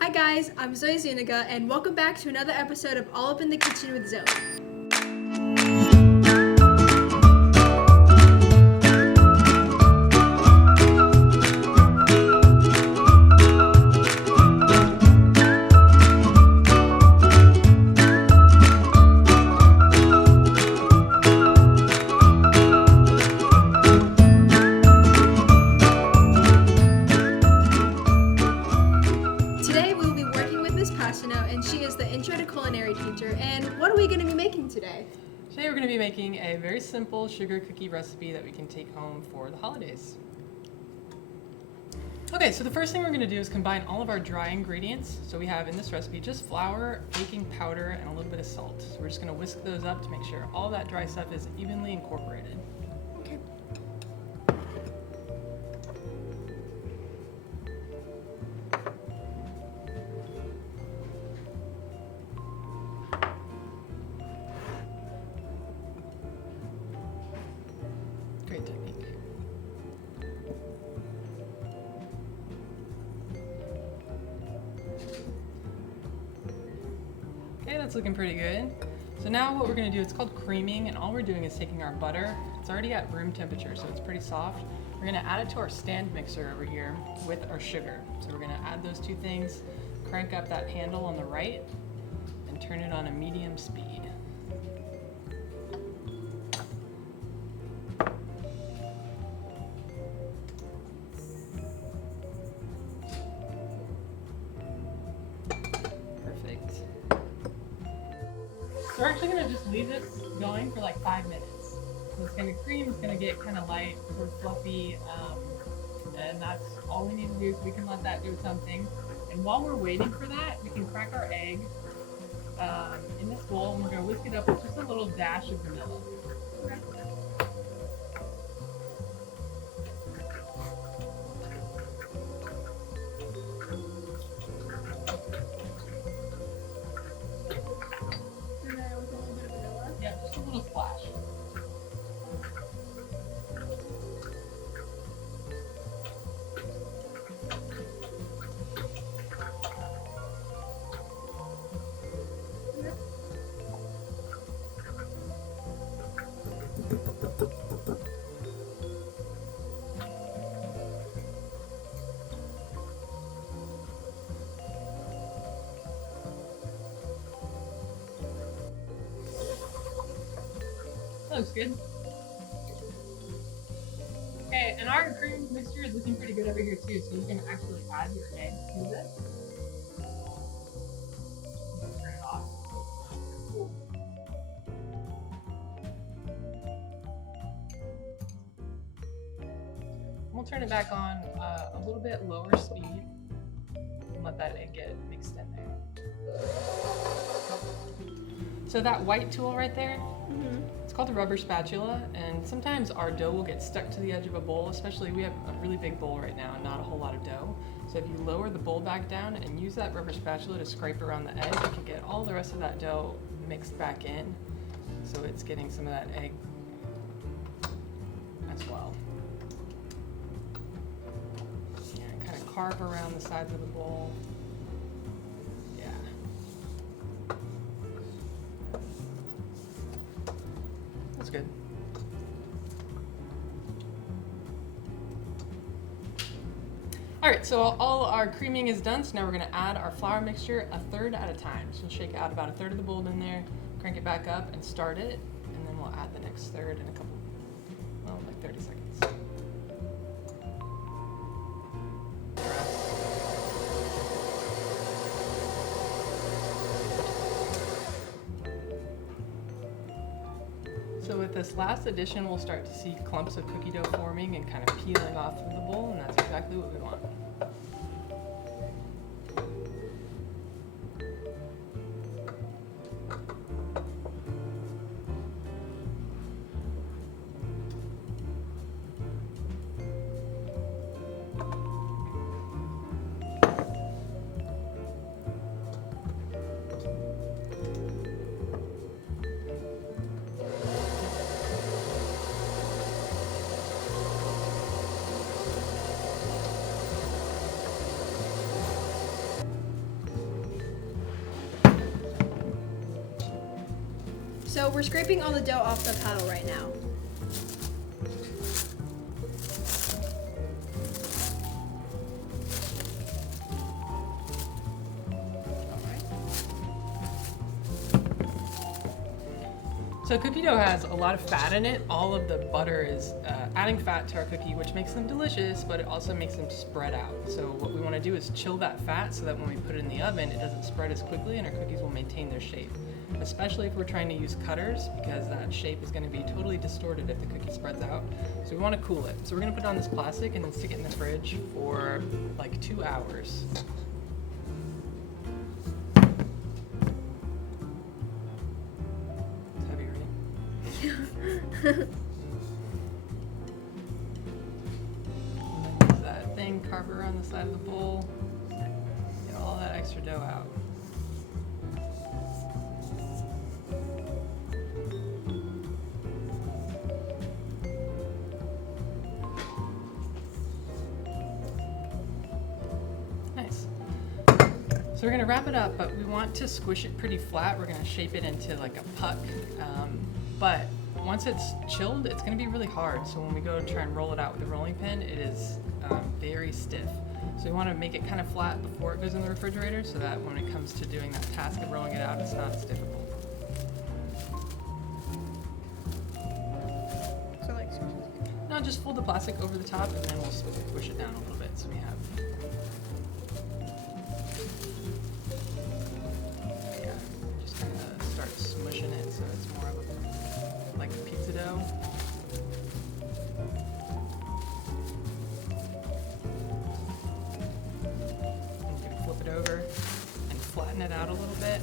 Hi guys, I'm Zoe Zuniga, and welcome back to another episode of All Up in the Kitchen with Zoe. Today we will be working with Miss Passino, and she is the Intro to Culinary teacher. And what are we going to be making today? Today we're going to be making a very simple sugar cookie recipe that we can take home for the holidays. Okay, so the first thing we're going to do is combine all of our dry ingredients. So we have in this recipe just flour, baking powder, and a little bit of salt. So we're just going to whisk those up to make sure all that dry stuff is evenly incorporated. Okay. Great technique. Okay, that's looking pretty good. So now what we're going to do, it's called creaming, and all we're doing is taking our butter. It's already at room temperature, so it's pretty soft. We're going to add it to our stand mixer over here with our sugar. So we're going to add those two things, crank up that handle on the right, and turn it on a medium speed. Perfect. So we're actually going to just leave this going for like 5 minutes. So it's going to cream, it's going to get kind of light, sort of fluffy, and that's all we need to do, so we can let that do something. And while we're waiting for that, we can crack our egg in this bowl, and we're going to whisk it up with just a little dash of vanilla. Yeah, just a little splash. That looks good. Okay, and our cream mixture is looking pretty good over here too, so you can actually add your egg to this. Turn it off. We'll turn it back on a little bit lower speed and let that egg get mixed in there. So that white tool right there, it's called a rubber spatula, and sometimes our dough will get stuck to the edge of a bowl, especially we have a really big bowl right now and not a whole lot of dough. So if you lower the bowl back down and use that rubber spatula to scrape around the edge, you can get all the rest of that dough mixed back in, so it's getting some of that egg as well. Yeah, and kind of carve around the sides of the bowl. Yeah. That's good. All right, so all our creaming is done, so now we're gonna add our flour mixture a third at a time. So shake out about a third of the bowl in there, crank it back up and start it, and then we'll add the next third in a couple, well, like 30 seconds. So with this last addition, we'll start to see clumps of cookie dough forming and kind of peeling off of the bowl, and that's exactly what we want. So we're scraping all the dough off the paddle right now. So cookie dough has a lot of fat in it. All of the butter is adding fat to our cookie, which makes them delicious, but it also makes them spread out. So what we want to do is chill that fat so that when we put it in the oven, it doesn't spread as quickly and our cookies will maintain their shape. Especially if we're trying to use cutters, because that shape is going to be totally distorted if the cookie spreads out. So we want to cool it. So we're going to put it on this plastic and then stick it in the fridge for like 2 hours. Use that thing, carve it around the side of the bowl, get all that extra dough out. Nice. So we're gonna wrap it up, but we want to squish it pretty flat. We're gonna shape it into like a puck. But once it's chilled, it's going to be really hard. So when we go to try and roll it out with a rolling pin, it is very stiff. So we want to make it kind of flat before it goes in the refrigerator so that when it comes to doing that task of rolling it out, it's not as difficult. So like, No, just fold the plastic over the top and then we'll squish it down a little bit so we have. Yeah, just kind of start smushing it so it's more of a like pizza dough. And you can flip it over and flatten it out a little bit.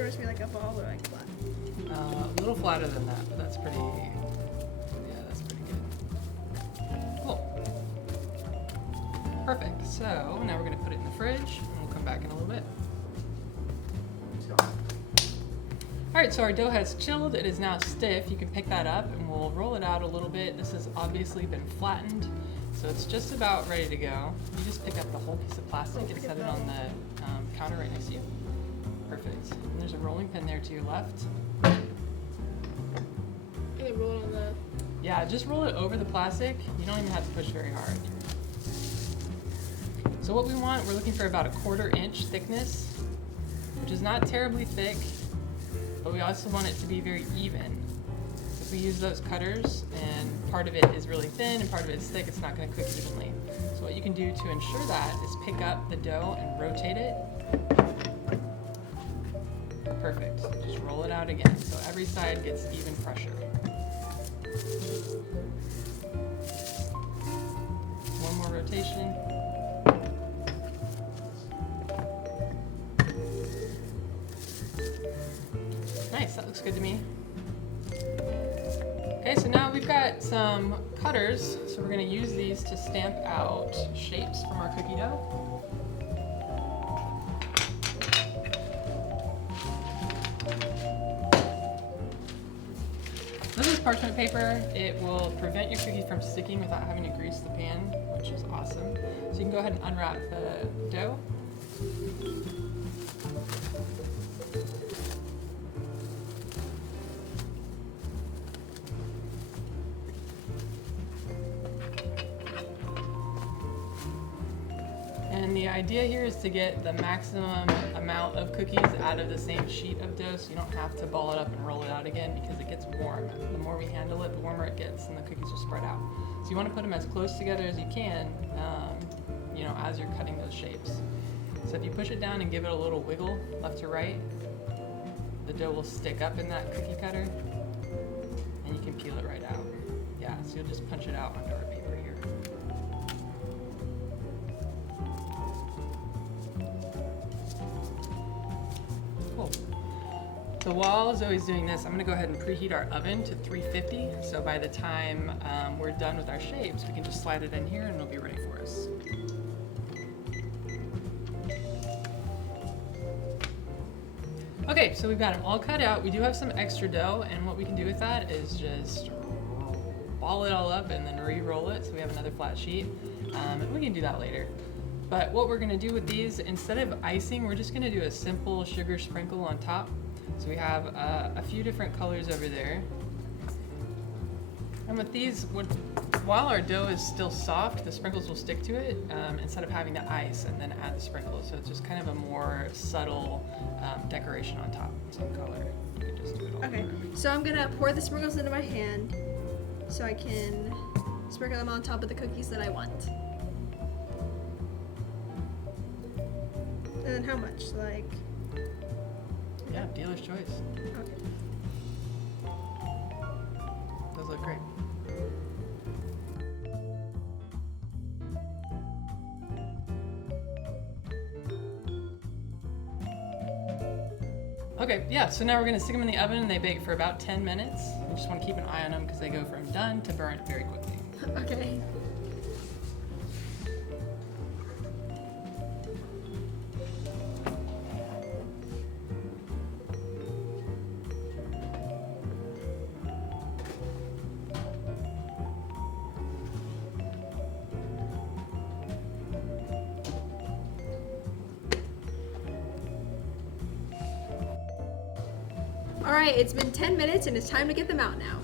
yours be like a ball or like flat? A little flatter than that, but that's pretty, yeah, that's pretty good. Cool. Perfect. So now we're going to put it in the fridge and we'll come back in a little bit. Alright, so our dough has chilled. It is now stiff. You can pick that up and we'll roll it out a little bit. This has obviously been flattened, so it's just about ready to go. You just pick up the whole piece of plastic and set it on the counter right next to you. Perfect. And there's a rolling pin there to your left. And then roll it on the... Yeah, just roll it over the plastic. You don't even have to push very hard. So what we want, we're looking for about a 1/4 inch thickness, which is not terribly thick, but we also want it to be very even. If we use those cutters and part of it is really thin and part of it is thick, it's not going to cook evenly. So what you can do to ensure that is pick up the dough and rotate it. Perfect. Just roll it out again so every side gets even pressure. One more rotation. Nice, that looks good to me. Okay, so now we've got some cutters, so we're going to use these to stamp out shapes from our cookie dough. This is parchment paper. It will prevent your cookie from sticking without having to grease the pan, which is awesome. So you can go ahead and unwrap the dough. And the idea here is to get the maximum amount of cookies out of the same sheet of dough, so you don't have to ball it up and roll it out again because it gets warm. The more we handle it, the warmer it gets and the cookies will spread out. So you want to put them as close together as you can, you know, as you're cutting those shapes. So if you push it down and give it a little wiggle left to right, the dough will stick up in that cookie cutter and you can peel it right out. Yeah, so you'll just punch it out onto our paper here. Cool. So while Zoe's doing this, I'm going to go ahead and preheat our oven to 350. So by the time we're done with our shapes, we can just slide it in here and it'll be ready for us. Okay, so we've got them all cut out. We do have some extra dough, and what we can do with that is just ball it all up and then re-roll it so we have another flat sheet. And we can do that later. But what we're gonna do with these, instead of icing, we're just gonna do a simple sugar sprinkle on top. So we have a few different colors over there. And with these, while our dough is still soft, the sprinkles will stick to it instead of having to ice and then add the sprinkles. So it's just kind of a more subtle decoration on top. Some color. You can just do it all Okay, over. so I'm gonna pour the sprinkles into my hand so I can sprinkle them on top of the cookies that I want. And then how much? Like, Yeah, dealer's choice. okay. Those look great. Okay, yeah, so now we're gonna stick them in the oven and they bake for about 10 minutes. You just wanna keep an eye on them because they go from done to burnt very quickly. Okay. All right, it's been 10 minutes and it's time to get them out now.